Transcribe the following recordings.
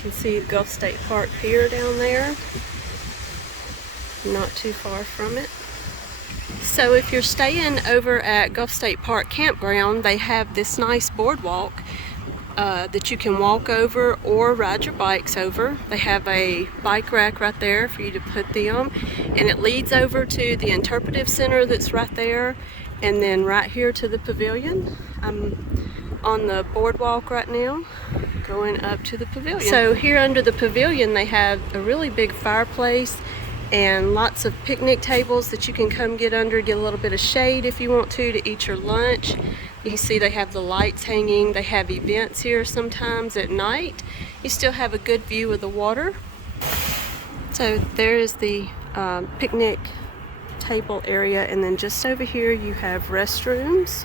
You can see Gulf State Park Pier down there, not too far from it. So if you're staying over at Gulf State Park Campground, they have this nice boardwalk that you can walk over or ride your bikes over. They have a bike rack right there for you to put them, and it leads over to the interpretive center that's right there, and then right here to the pavilion. I'm on the boardwalk right now, going up to the pavilion. So here under the pavilion they have a really big fireplace and lots of picnic tables that you can come get under, get a little bit of shade if you want to eat your lunch. You can see they have the lights hanging. They have events here sometimes at night. You still have a good view of the water. So there is the picnic table area, and then just over here you have restrooms.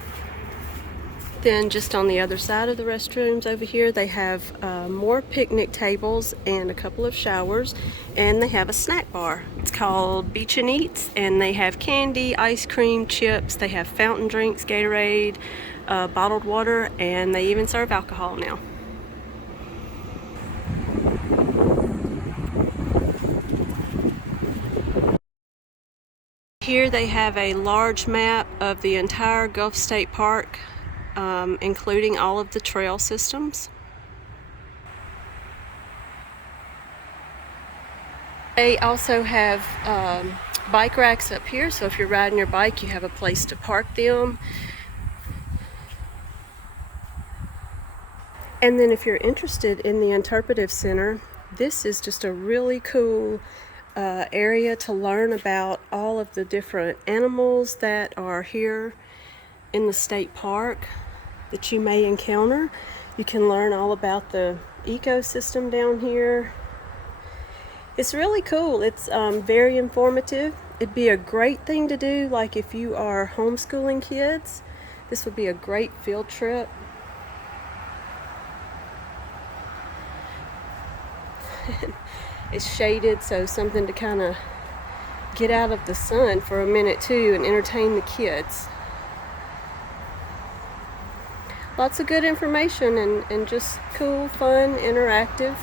Then just on the other side of the restrooms over here they have more picnic tables and a couple of showers, and they have a snack bar. It's called Beach and Eats, and they have candy, ice cream, chips, they have fountain drinks, Gatorade, bottled water, and they even serve alcohol now. Here they have a large map of the entire Gulf State Park, including all of the trail systems. They also have bike racks up here, so if you're riding your bike you have a place to park them. And then if you're interested in the interpretive center, this is just a really cool area to learn about all of the different animals that are here in the state park that you may encounter. You can learn all about the ecosystem down here. It's really cool. It's very informative. It'd be a great thing to do, like if you are homeschooling kids. This would be a great field trip. It's shaded, so something to kind of get out of the sun for a minute too and entertain the kids. Lots of good information and just cool, fun, interactive.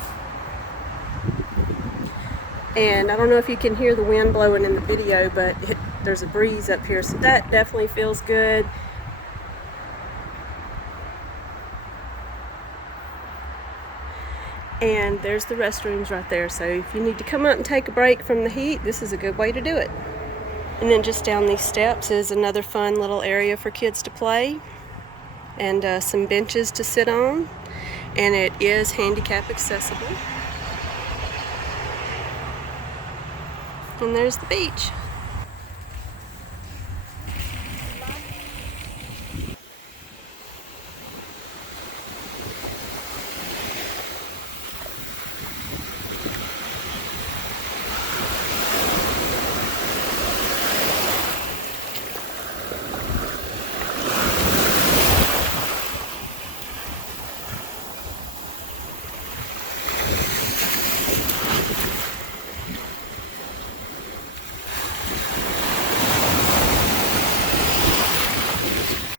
And I don't know if you can hear the wind blowing in the video, but there's a breeze up here, so that definitely feels good. And there's the restrooms right there, so if you need to come out and take a break from the heat, this is a good way to do it. And then just down these steps is another fun little area for kids to play, and some benches to sit on, and it is handicap accessible. And there's the beach.